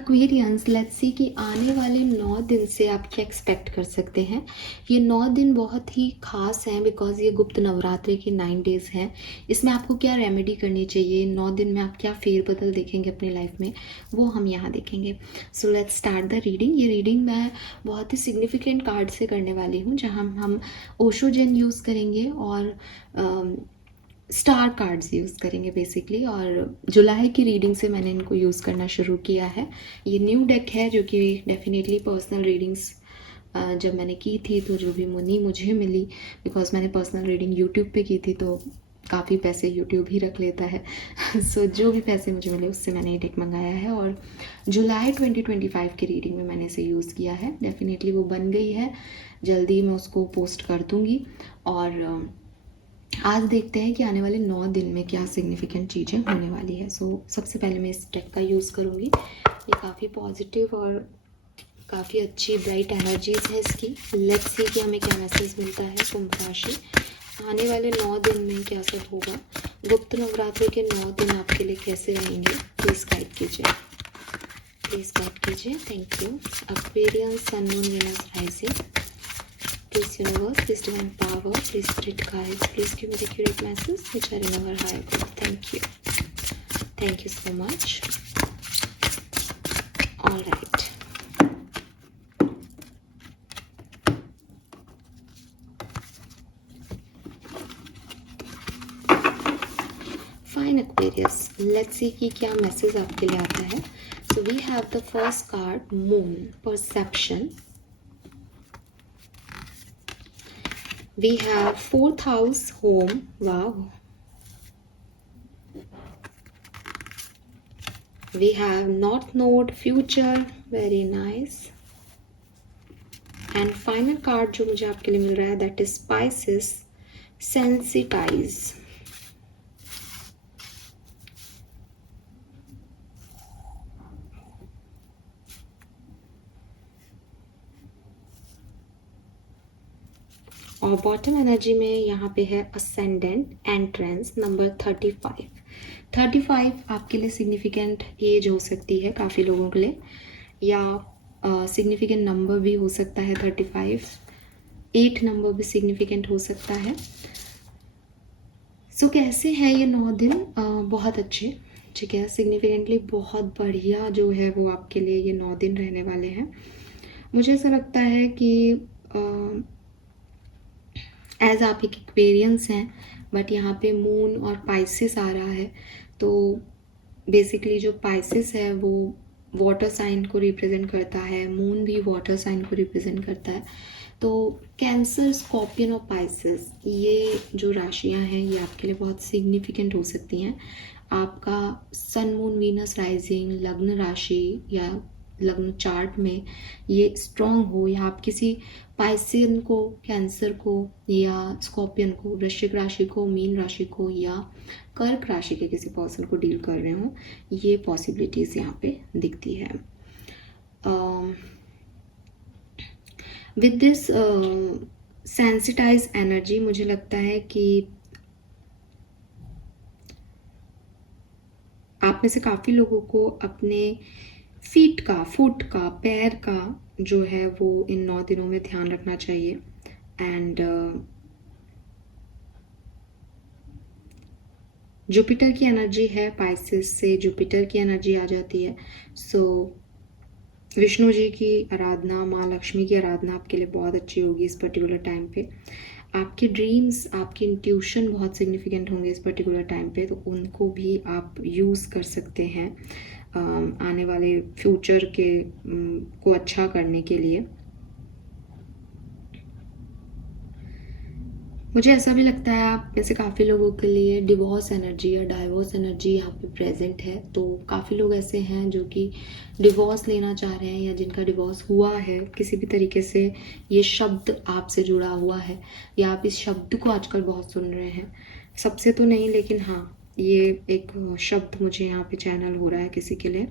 Aquarians, let's see कि आने वाले 9 दिन से आप क्या एक्सपेक्ट कर सकते हैं। ये 9 दिन बहुत ही खास हैं बिकॉज ये गुप्त नवरात्रि के 9 डेज़ हैं। इसमें आपको क्या रेमेडी करनी चाहिए, 9 दिन में आप क्या फेरबदल देखेंगे अपनी लाइफ में, वो हम यहाँ देखेंगे। So let's start the reading. ये रीडिंग मैं बहुत ही सिग्निफिकेंट कार्ड से करने वाली हूँ, जहाँ हम ओशो जेन यूज़ करेंगे और स्टार कार्ड्स यूज़ करेंगे बेसिकली। और जुलाई की रीडिंग से मैंने इनको यूज़ करना शुरू किया है। ये न्यू डेक है जो कि डेफिनेटली पर्सनल रीडिंग्स जब मैंने की थी तो जो भी मनी मुझे मिली, बिकॉज मैंने पर्सनल रीडिंग यूट्यूब पे की थी तो काफ़ी पैसे यूट्यूब ही रख लेता है। सो जो भी पैसे मुझे मिले उससे मैंने ये डेक मंगाया है और जुलाई 2025 की रीडिंग में मैंने इसे यूज़ किया है। डेफिनेटली वो बन गई है, जल्दी मैं उसको पोस्ट कर दूँगी। और आज देखते हैं कि आने वाले 9 दिन में क्या सिग्निफिकेंट चीज़ें होने वाली है। सो सबसे पहले मैं इस डेक का यूज़ करूँगी। ये काफ़ी पॉजिटिव और काफ़ी अच्छी ब्राइट एनर्जीज है इसकी। लेट्स सी कि हमें क्या मैसेज मिलता है कुंभ राशि आने वाले 9 दिन में, क्या सब होगा। गुप्त नवरात्रि के 9 दिन आपके लिए कैसे रहेंगे, प्लीज़ गाइड कीजिए, प्लीज़ गाइड कीजिए। Thank you. Aquarians, sun, moon, Venus, rising, please universe, please divine power, please spirit guides, please give me the accurate message which are in our higher good. Thank you, thank you so much. All right, fine Aquarius, let's see कि क्या message आपके लिए आता है। So we have the first card, moon, perception. We have 4th house, home. Wow. We have north node, future. Very nice. And final card जो मुझे आपके लिए मिल रहा है, that is Pisces, sensitize. और बॉटम एनर्जी में यहाँ पे है असेंडेंट, एंट्रेंस, नंबर 35। 35 आपके लिए सिग्निफिकेंट एज हो सकती है काफ़ी लोगों के लिए, या सिग्निफिकेंट नंबर भी हो सकता है 35। 8 नंबर भी सिग्निफिकेंट हो सकता है। सो कैसे है ये 9 दिन? बहुत अच्छे, ठीक है, सिग्निफिकेंटली बहुत बढ़िया जो है वो आपके लिए ये 9 दिन रहने वाले हैं। मुझे ऐसा लगता है कि एज आप एक एक्वेरियंस हैं, बट यहाँ पे मून और पाइसिस आ रहा है, तो बेसिकली जो पाइसिस है वो वाटर साइन को रिप्रेजेंट करता है, मून भी वाटर साइन को रिप्रेजेंट करता है। तो कैंसर, स्कॉर्पियन और पाइसिस, ये जो राशियाँ हैं ये आपके लिए बहुत सिग्निफिकेंट हो सकती हैं। आपका सन, मून, वीनस, राइजिंग, लग्न राशि या लग्न चार्ट में ये स्ट्रॉन्ग हो, या आप किसी पाइसियन को, कैंसर को या स्कॉर्पियन को, वृश्चिक राशि को, मीन राशि को या कर्क राशि के किसी पर्सन को डील कर रहे हो, ये पॉसिबिलिटीज़ यहाँ पे दिखती है। विद दिस सेंसिटाइज एनर्जी मुझे लगता है कि आप में से काफ़ी लोगों को अपने फीट का, फुट का, पैर का जो है वो इन 9 दिनों में ध्यान रखना चाहिए। एंड जुपिटर की एनर्जी है, पाइसिस से जुपिटर की एनर्जी आ जाती है। सो विष्णु जी की आराधना, माँ लक्ष्मी की आराधना आपके लिए बहुत अच्छी होगी इस पर्टिकुलर टाइम पे। आपके ड्रीम्स, आपकी इंट्यूशन बहुत सिग्निफिकेंट होंगे इस पर्टिकुलर टाइम पे, तो उनको भी आप यूज़ कर सकते हैं आने वाले फ्यूचर के को अच्छा करने के लिए। मुझे ऐसा भी लगता है आप में से काफ़ी लोगों के लिए डिवोर्स एनर्जी या डाइवोर्स एनर्जी यहाँ पे प्रेजेंट है। तो काफ़ी लोग ऐसे हैं जो कि डिवोर्स लेना चाह रहे हैं या जिनका डिवोर्स हुआ है, किसी भी तरीके से ये शब्द आपसे जुड़ा हुआ है या आप इस शब्द को आजकल बहुत सुन रहे हैं। सबसे तो नहीं, लेकिन हाँ, ये एक शब्द मुझे यहाँ पे चैनल हो रहा है किसी के लिए।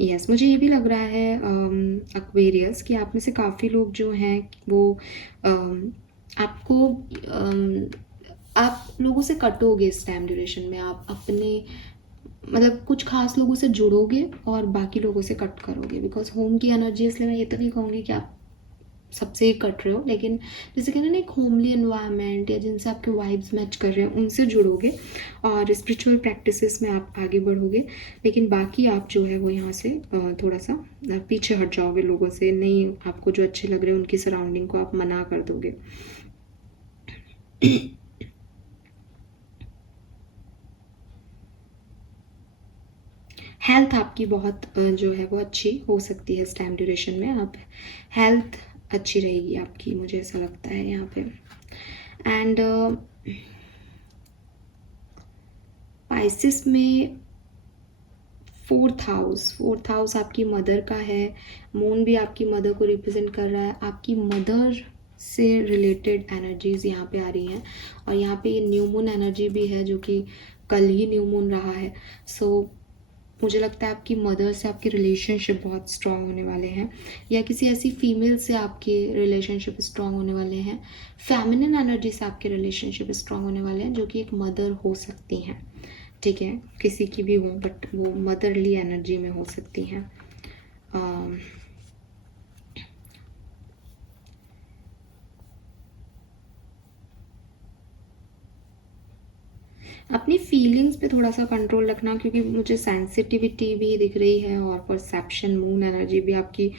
यस, मुझे ये भी लग रहा है एक्वेरियस कि आप में से काफ़ी लोग जो हैं वो आप आपको आप लोगों से कटोगे इस टाइम ड्यूरेशन में, आप अपने मतलब कुछ खास लोगों से जुड़ोगे और बाकी लोगों से कट करोगे, बिकॉज होम की एनर्जी, इसलिए मैं ये तो नहीं कहूँगी कि आप सबसे ही कट रहे हो, लेकिन जैसे कहते हैं ना एक होमली एनवायरनमेंट या जिनसे आपके वाइब्स मैच कर रहे हैं उनसे जुड़ोगे और स्पिरिचुअल प्रैक्टिसेस में आप आगे बढ़ोगे। लेकिन बाकी आप जो है वो यहाँ से थोड़ा सा पीछे हट जाओगे लोगों से, नहीं आपको जो अच्छे लग रहे हैं उनकी सराउंडिंग को आप मना कर दोगे। हेल्थ आपकी बहुत जो है वो अच्छी हो सकती है इस टाइम ड्यूरेशन में, आप हेल्थ अच्छी रहेगी आपकी, मुझे ऐसा लगता है यहाँ पे। एंड पाइसिस में फोर्थ हाउस आपकी मदर का है, मून भी आपकी मदर को रिप्रेजेंट कर रहा है, आपकी मदर से रिलेटेड एनर्जीज यहाँ पे आ रही हैं। और यहाँ पे ये न्यू मून एनर्जी भी है जो कि कल ही न्यू मून रहा है। सो मुझे लगता है आपकी मदर से आपके रिलेशनशिप बहुत स्ट्रॉन्ग होने वाले हैं, या किसी ऐसी फीमेल से आपके रिलेशनशिप स्ट्रॉन्ग होने वाले हैं। फेमिनिन एनर्जी से आपके रिलेशनशिप स्ट्रॉन्ग होने वाले हैं, जो कि एक मदर हो सकती हैं, ठीक है, किसी की भी हो, बट वो मदरली एनर्जी में हो सकती हैं। अपनी फीलिंग्स पे थोड़ा सा कंट्रोल रखना, क्योंकि मुझे सेंसिटिविटी भी दिख रही है और परसेप्शन, मून एनर्जी भी आपकी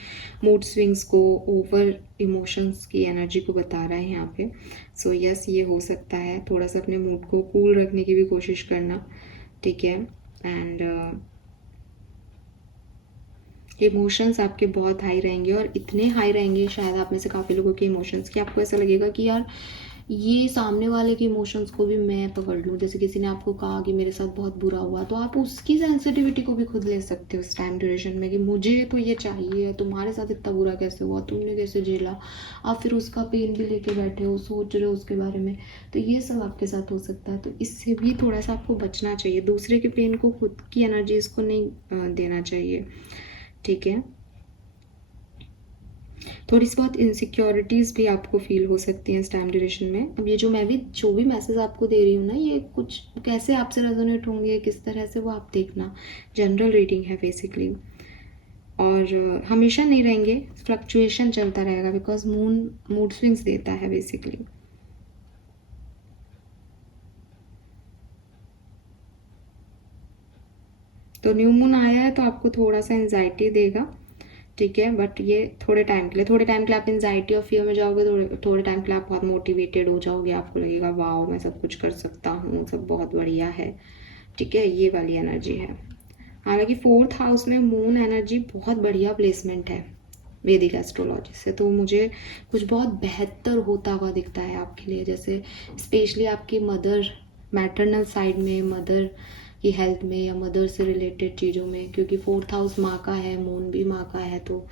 मूड स्विंग्स को, ओवर इमोशंस की एनर्जी को बता रहा है यहाँ पे। सो यस, ये हो सकता है, थोड़ा सा अपने मूड को कूल रखने की भी कोशिश करना, ठीक है। एंड इमोशंस आपके बहुत हाई रहेंगे, और इतने हाई रहेंगे शायद आप में से काफ़ी लोगों के इमोशंस कि आपको ऐसा लगेगा कि यार ये सामने वाले के इमोशंस को भी मैं पकड़ लूँ। जैसे किसी ने आपको कहा कि मेरे साथ बहुत बुरा हुआ, तो आप उसकी सेंसिटिविटी को भी खुद ले सकते हो इस टाइम ड्यूरेशन में, कि मुझे तो ये चाहिए, तुम्हारे साथ इतना बुरा कैसे हुआ, तुमने कैसे झेला, आप फिर उसका पेन भी लेके बैठे हो, सोच रहे हो उसके बारे में। तो ये सब आपके साथ हो सकता है, तो इससे भी थोड़ा सा आपको बचना चाहिए, दूसरे के पेन को खुद की एनर्जीज को नहीं देना चाहिए, ठीक है। थोड़ी सी बहुत इनसिक्योरिटीज़ भी आपको फील हो सकती हैं इस टाइम ड्यूरेशन में। अब ये जो भी मैसेज आपको दे रही हूँ ना, ये कुछ कैसे आपसे रेजोनेट होंगे, किस तरह से, वो आप देखना। जनरल रीडिंग है बेसिकली, और हमेशा नहीं रहेंगे, फ्लक्चुएशन चलता रहेगा, बिकॉज मून मूड स्विंग्स देता है बेसिकली। तो न्यू मून आया है तो आपको थोड़ा सा एंजाइटी देगा, ठीक है, बट ये थोड़े टाइम के लिए आप एंजाइटी और फियर में जाओगे, थोड़े टाइम के लिए आप बहुत मोटिवेटेड हो जाओगे, आपको लगेगा वाओ मैं सब कुछ कर सकता हूँ, सब बहुत बढ़िया है, ठीक है, ये वाली एनर्जी है। हालांकि फोर्थ हाउस में मून एनर्जी बहुत बढ़िया प्लेसमेंट है वैदिक एस्ट्रोलॉजी से, तो मुझे कुछ बहुत बेहतर होता हुआ दिखता है आपके लिए, जैसे स्पेशली आपकी मदर, मैटरनल साइड में, मदर की हेल्थ में, या मदर से रिलेटेड चीज़ों में, क्योंकि फोर्थ हाउस माँ का है, मून भी माँ का है, तो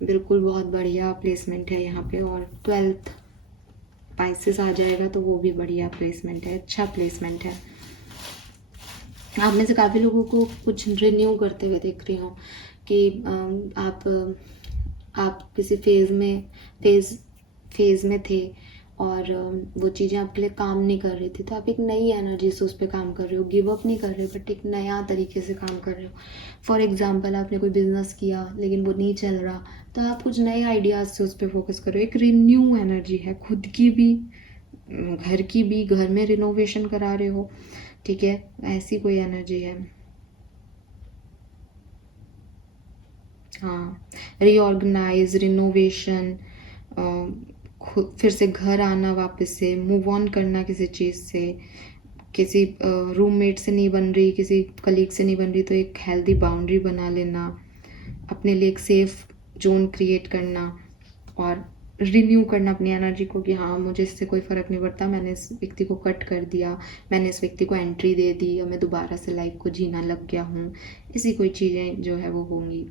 बिल्कुल बहुत बढ़िया प्लेसमेंट है यहाँ पे। और 12th पाइसेस आ जाएगा तो वो भी बढ़िया प्लेसमेंट है, अच्छा प्लेसमेंट है। आप में से काफ़ी लोगों को कुछ रिन्यू करते हुए देख रही हूँ कि आप किसी फेज़ में थे, और वो चीज़ें आपके लिए काम नहीं कर रही थी, तो आप एक नई एनर्जी से उस पर काम कर रहे हो, गिव अप नहीं कर रहे हो, बट एक नया तरीके से काम कर रहे हो। फॉर एग्जांपल, आपने कोई बिजनेस किया लेकिन वो नहीं चल रहा, तो आप कुछ नए आइडियाज़ से उस पर फोकस कर रहे हो, एक रिन्यू एनर्जी है, खुद की भी, घर की भी, घर में रिनोवेशन करा रहे हो, ठीक है, ऐसी कोई एनर्जी है। हाँ, रीऑर्गेनाइज, रिनोवेशन, फिर से घर आना, वापस से मूव ऑन करना किसी चीज़ से, किसी रूममेट से नहीं बन रही, किसी कलीग से नहीं बन रही, तो एक हेल्दी बाउंड्री बना लेना, अपने लिए एक सेफ जोन क्रिएट करना, और रिन्यू करना अपनी एनर्जी को कि हाँ मुझे इससे कोई फ़र्क नहीं पड़ता, मैंने इस व्यक्ति को कट कर दिया, मैंने इस व्यक्ति को एंट्री दे दी, और मैं दोबारा से लाइफ को जीना लग गया हूँ, ऐसी कोई चीज़ें जो है वो होंगी।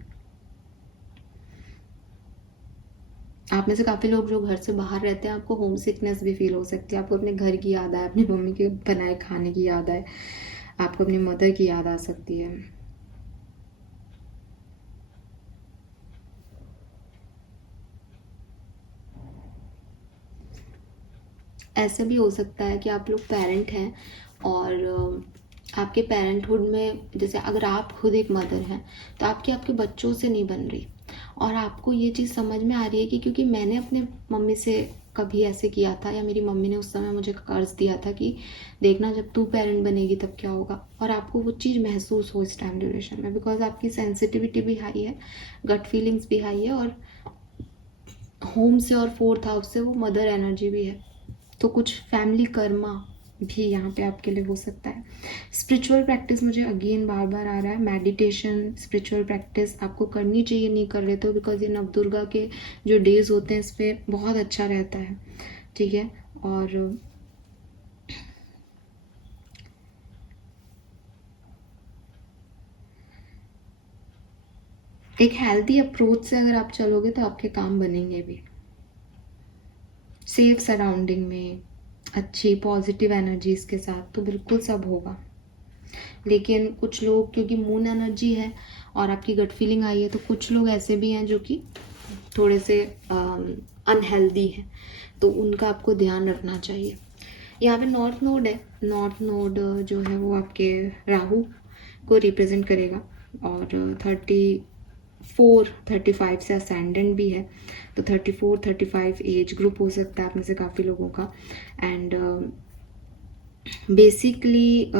आप में से काफ़ी लोग जो घर से बाहर रहते हैं, आपको होम सिकनेस भी फील हो सकती है, आपको अपने घर की याद आए, अपनी मम्मी के बनाए खाने की याद आए, आपको अपनी मदर की याद आ सकती है। ऐसा भी हो सकता है कि आप लोग पेरेंट हैं और आपके पेरेंटहुड में, जैसे अगर आप खुद एक मदर हैं तो आपके बच्चों से नहीं बन रही, और आपको ये चीज़ समझ में आ रही है कि क्योंकि मैंने अपने मम्मी से कभी ऐसे किया था, या मेरी मम्मी ने उस समय मुझे कर्ज दिया था कि देखना जब तू पेरेंट बनेगी तब क्या होगा, और आपको वो चीज़ महसूस हो इस टाइम ड्यूरेशन में, बिकॉज आपकी सेंसिटिविटी भी हाई है, गट फीलिंग्स भी हाई है, और होम से और 4th हाउस से वो मदर एनर्जी भी है। तो कुछ फैमिली कर्मा भी यहाँ पे आपके लिए हो सकता है। स्पिरिचुअल प्रैक्टिस मुझे अगेन बार बार आ रहा है, मेडिटेशन, स्पिरिचुअल प्रैक्टिस आपको करनी चाहिए, नहीं कर रहे तो, बिकॉज ये नवदुर्गा के जो डेज होते हैं इस पर बहुत अच्छा रहता है, ठीक है। और एक हेल्दी अप्रोच से अगर आप चलोगे तो आपके काम बनेंगे भी, सेफ सराउंडिंग में, अच्छी पॉजिटिव एनर्जीज के साथ, तो बिल्कुल सब होगा। लेकिन कुछ लोग, क्योंकि मून एनर्जी है और आपकी गट फीलिंग आई है, तो कुछ लोग ऐसे भी हैं जो कि थोड़े से अनहेल्दी हैं, तो उनका आपको ध्यान रखना चाहिए। यहाँ पे नॉर्थ नोड है, नॉर्थ नोड जो है वो आपके राहु को रिप्रेजेंट करेगा, और 34-35 से असेंडेंट भी है, तो 34-35 एज ग्रुप हो सकता है आप में से काफ़ी लोगों का। एंड बेसिकली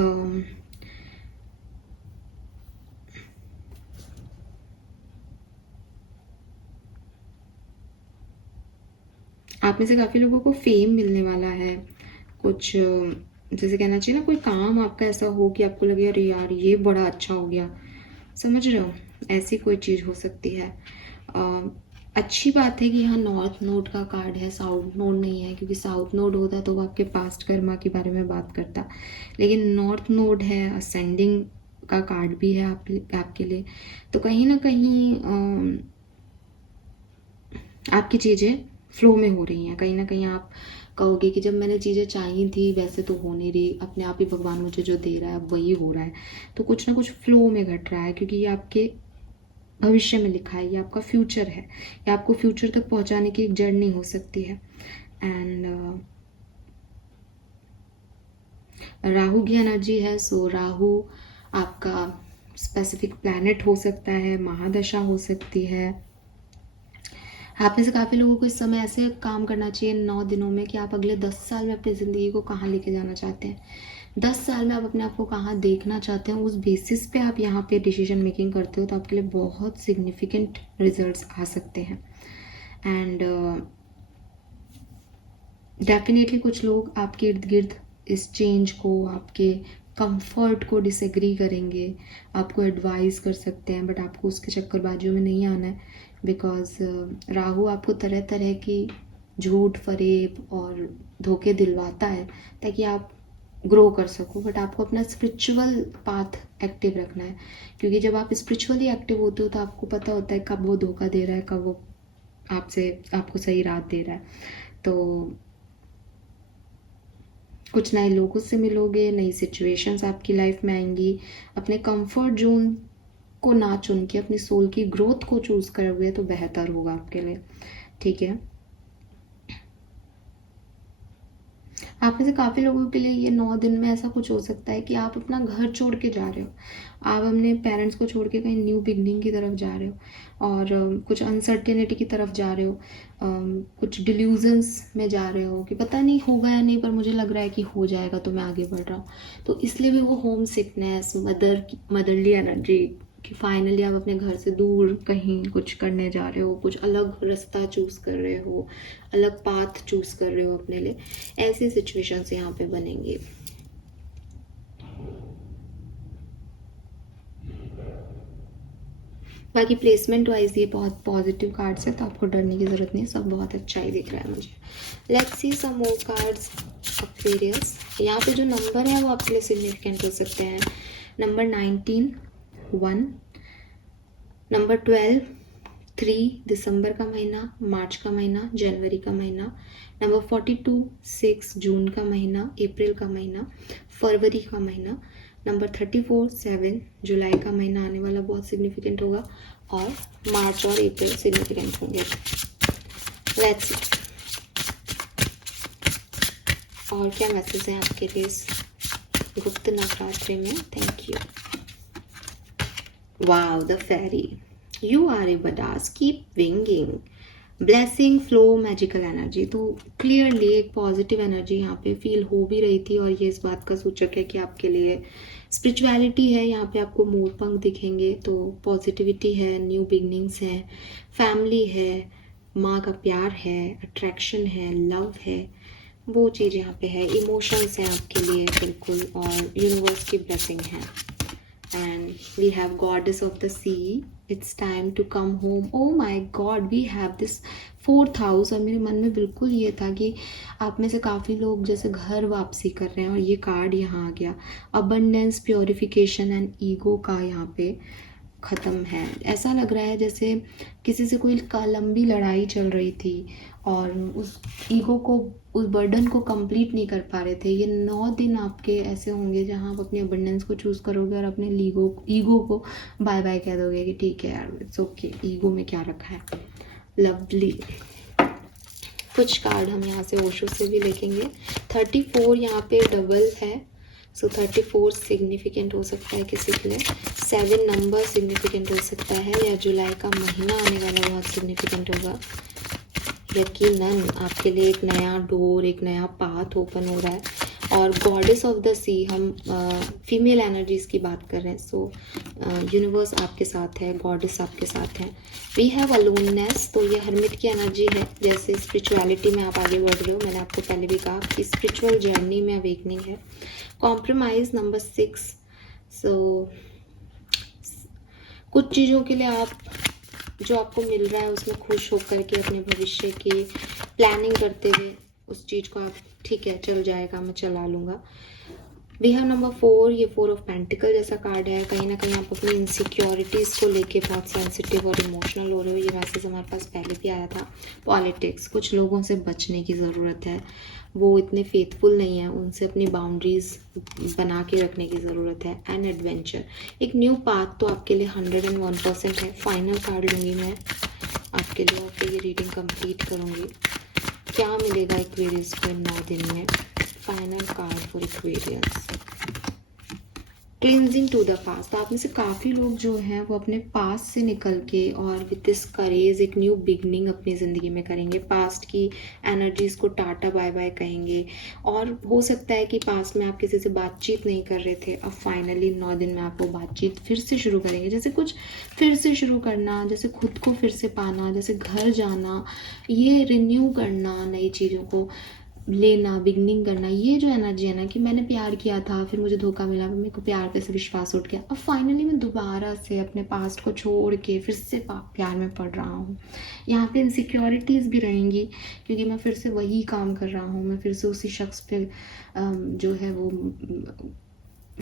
आप में से काफ़ी लोगों को फेम मिलने वाला है, कुछ जैसे कहना चाहिए ना, कोई काम आपका ऐसा हो कि आपको लगे अरे यार ये बड़ा अच्छा हो गया, समझ रहे हो, ऐसी कोई चीज़ हो सकती है। अच्छी बात है कि यहाँ नॉर्थ नोड का कार्ड है, साउथ नोड नहीं है, क्योंकि साउथ नोड होता तो वो आपके पास्ट कर्मा के बारे में बात करता, लेकिन नॉर्थ नोड है, असेंडिंग का कार्ड भी है आपके लिए, तो कहीं ना कहीं आपकी चीज़ें फ्लो में हो रही हैं। कहीं ना कहीं आप कहोगे कि जब मैंने चीज़ें चाहिए थी वैसे तो हो नहीं रही, अपने आप ही भगवान मुझे जो दे रहा है अब वही हो रहा है, तो कुछ ना कुछ फ्लो में घट रहा है, क्योंकि ये आपके भविष्य में लिखा है, ये आपका फ्यूचर है, ये आपको फ्यूचर तक पहुंचाने की एक जर्नी हो सकती है। एंड राहु की एनर्जी है, सो राहु आपका स्पेसिफिक प्लैनेट हो सकता है, महादशा हो सकती है। आप में से काफ़ी लोगों को इस समय ऐसे काम करना चाहिए 9 दिनों में कि आप अगले 10 साल में अपनी ज़िंदगी को कहाँ लेके जाना चाहते हैं, 10 साल में आप अपने आप को कहाँ देखना चाहते हैं, उस बेसिस पे आप यहाँ पे डिसीजन मेकिंग करते हो, तो आपके लिए बहुत सिग्निफिकेंट रिजल्ट्स आ सकते हैं। एंड डेफिनेटली कुछ लोग आपके इर्द गिर्द इस चेंज को, आपके कंफर्ट को डिसएग्री करेंगे, आपको एडवाइस कर सकते हैं, बट आपको उसके चक्करबाजियों में नहीं आना है, बिकॉज राहु आपको तरह तरह की झूठ, फरेब और धोखे दिलवाता है ताकि आप ग्रो कर सको, बट आपको अपना स्पिरिचुअल पाथ एक्टिव रखना है, क्योंकि जब आप स्पिरिचुअली एक्टिव होते हो तो आपको पता होता है कब वो धोखा दे रहा है, कब वो आपको सही राह दे रहा है। तो कुछ नए लोगों से मिलोगे, नई सिचुएशंस आपकी लाइफ में आएंगी, अपने कंफर्ट जोन को ना चुन के अपनी सोल की ग्रोथ को चूज करोगे तो बेहतर होगा आपके लिए, ठीक है। आप में से काफ़ी लोगों के लिए ये 9 दिन में ऐसा कुछ हो सकता है कि आप अपना घर छोड़ के जा रहे हो, आप अपने पेरेंट्स को छोड़ के कहीं न्यू बिगनिंग की तरफ जा रहे हो, और कुछ अनसर्टेनिटी की तरफ जा रहे हो, कुछ डिल्यूजन्स में जा रहे हो कि पता नहीं होगा या नहीं, पर मुझे लग रहा है कि हो जाएगा तो मैं आगे बढ़ रहा हूँ, तो इसलिए भी वो होम सिकनेस, मदरली एनर्जी कि फाइनली आप अपने घर से दूर कहीं कुछ करने जा रहे हो, कुछ अलग रास्ता चूज़ कर रहे हो, अलग पाथ चूज़ कर रहे हो अपने लिए, ऐसी सिचुएशंस यहाँ पे बनेंगी। बाकी प्लेसमेंट वाइज ये बहुत पॉजिटिव कार्ड्स है, तो आपको डरने की ज़रूरत नहीं है, सब बहुत अच्छा ही दिख रहा है मुझे। Let's see some more cards Aquarius. यहाँ पे जो नंबर है वो आपके लिए सिग्निफिकेंट हो सकते हैं। नंबर 19 1, नंबर 12 3 दिसंबर का महीना, मार्च का महीना, जनवरी का महीना, नंबर 42 6 जून का महीना, अप्रैल का महीना, फरवरी का महीना, नंबर 34 7 जुलाई का महीना आने वाला बहुत सिग्निफिकेंट होगा, और मार्च और अप्रैल सिग्निफिकेंट होंगे। Let's see. और क्या मैसेज है आपके लिए इस गुप्त नवरात्रि में? Thank you. Wow, the fairy, you are a badass, keep winging, blessing, flow, magical energy. तो क्लियरली एक पॉजिटिव एनर्जी यहाँ पे फील हो भी रही थी और ये इस बात का सूचक है कि आपके लिए स्पिरिचुअलिटी है। यहाँ पे आपको मोर पंख दिखेंगे, तो पॉजिटिविटी है, न्यू बिगनिंग्स है, फैमिली है, माँ का प्यार है, अट्रैक्शन है, लव है, वो चीज़ यहाँ पे है। इमोशंस हैं आपके लिए बिल्कुल, और यूनिवर्स की ब्लेसिंग है। And we have goddess of the sea, it's time to come home. Oh my god, we have this fourth house। और मेरे मन में बिल्कुल ये था कि आप में से काफ़ी लोग जैसे घर वापसी कर रहे हैं, और ये कार्ड यहाँ आ गया, अबंडेंस, प्योरिफिकेशन एंड ईगो का यहाँ पे ख़त्म है। ऐसा लग रहा है जैसे किसी से कोई लंबी लड़ाई चल रही थी और उस ईगो को, उस बर्डन को कंप्लीट नहीं कर पा रहे थे। ये 9 दिन आपके ऐसे होंगे जहाँ आप अपनी अबंडेंस को चूज़ करोगे और अपने ईगो को बाय बाय कह दोगे कि ठीक है यार, इट्स ओके, ईगो में क्या रखा है। लवली। कुछ कार्ड हम यहाँ से ओशो से भी लेंगे। 34 यहाँ पे डबल है, सो 34 सिग्निफिकेंट हो सकता है किसी के लिए। 7 नंबर सिग्निफिकेंट हो सकता है, या जुलाई का महीना आने वाला बहुत सिग्निफिकेंट होगा। यकीनन आपके लिए एक नया डोर, एक नया पाथ ओपन हो रहा है। और गॉडेस ऑफ द सी, हम फीमेल एनर्जीज़ की बात कर रहे हैं, सो यूनिवर्स आपके साथ है, गॉडेस आपके साथ है। वी हैव अलोननेस, तो ये हर्मिट की एनर्जी है। जैसे स्पिरिचुअलिटी में आप आगे बढ़ रहे हो, मैंने आपको पहले भी कहा कि स्पिरिचुअल जर्नी में अवेकनिंग है। कॉम्प्रोमाइज़, नंबर 6, सो कुछ चीज़ों के लिए आप, जो आपको मिल रहा है उसमें खुश होकर के अपने भविष्य की प्लानिंग करते हुए उस चीज़ को आप, ठीक है चल जाएगा, मैं चला लूँगा। वी हैव नंबर 4, ये 4 ऑफ पेंटिकल जैसा कार्ड है। कहीं ना कहीं आप अपनी इनसिक्योरिटीज़ को लेके बहुत सेंसिटिव और इमोशनल हो रहे हो। ये मैसेज हमारे पास पहले भी आया था। पॉलिटिक्स, कुछ लोगों से बचने की ज़रूरत है, वो इतने फेथफुल नहीं है, उनसे अपनी बाउंड्रीज बना के रखने की ज़रूरत है। एंड एडवेंचर, एक न्यू पाथ तो आपके लिए 101% है। फाइनल कार्ड लूँगी मैं आपके लिए और फिर ये रीडिंग कंप्लीट करूँगी। क्या मिलेगा एक्वेरियस को इन 9 दिन में? Final card for Aquarius, cleansing to the past. आप में से काफ़ी लोग जो हैं वो अपने पास्ट से निकल के और विद दिस करेज एक न्यू बिगनिंग अपनी ज़िंदगी में करेंगे। पास्ट की एनर्जीज़ को टाटा बाय बाय कहेंगे। और हो सकता है कि पास्ट में आप किसी से बातचीत नहीं कर रहे थे, अब फाइनली 9 दिन में आप वो बातचीत फिर से शुरू करेंगे। जैसे कुछ फिर से शुरू करना, जैसे खुद को फिर से पाना, जैसे घर जाना, ये रिन्यू करना, नई चीज़ों को लेना, बिगनिंग करना। ये जो एनर्जी है ना कि मैंने प्यार किया था, फिर मुझे धोखा मिला, मेरे को प्यार पे से विश्वास उठ गया, अब फाइनली मैं दोबारा से अपने पास्ट को छोड़ के फिर से प्यार में पड़ रहा हूँ। यहाँ पे इनसिक्योरिटीज़ भी रहेंगी क्योंकि मैं फिर से वही काम कर रहा हूँ, मैं फिर से उसी शख्स पे जो है वो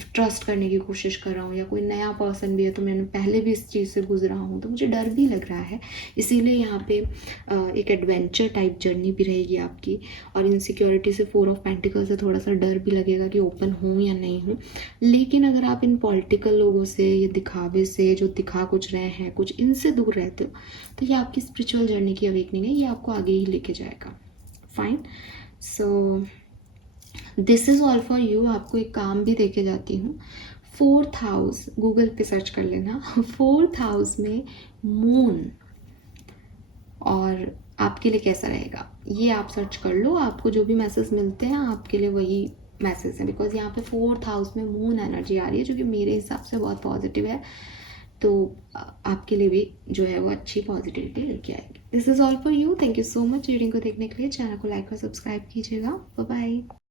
ट्रस्ट करने की कोशिश कर रहा हूँ, या कोई नया पर्सन भी है तो मैंने पहले भी इस चीज़ से गुजरा हूँ, तो मुझे डर भी लग रहा है। इसीलिए यहाँ पे एक एडवेंचर टाइप जर्नी भी रहेगी आपकी। और इनसिक्योरिटी से 4 ऑफ पेंटिकल से थोड़ा सा डर भी लगेगा कि ओपन हूँ या नहीं हूँ। लेकिन अगर आप इन पॉलिटिकल लोगों से, ये दिखावे से जो दिखा कुछ रहे हैं, कुछ इनसे दूर रहते हो, तो ये आपकी स्पिरिचुअल जर्नी की अवेकनिंग है, ये आपको आगे ही लेके जाएगा। Fine, so this is all for you. आपको एक काम भी देके जाती हूँ। 4th हाउस, गूगल पे सर्च कर लेना, 4th हाउस में मून और आपके लिए कैसा रहेगा ये आप सर्च कर लो। आपको जो भी मैसेज मिलते हैं आपके लिए वही मैसेज है, बिकॉज यहाँ पे 4th हाउस में मून एनर्जी आ रही है जो कि मेरे हिसाब से बहुत पॉजिटिव है। तो आपके लिए भी जो है वो अच्छी पॉजिटिविटी लेके आएगी। This is all for you. Thank you so much reading को देखने के लिए। चैनल को लाइक और सब्सक्राइब कीजिएगा। Bye bye.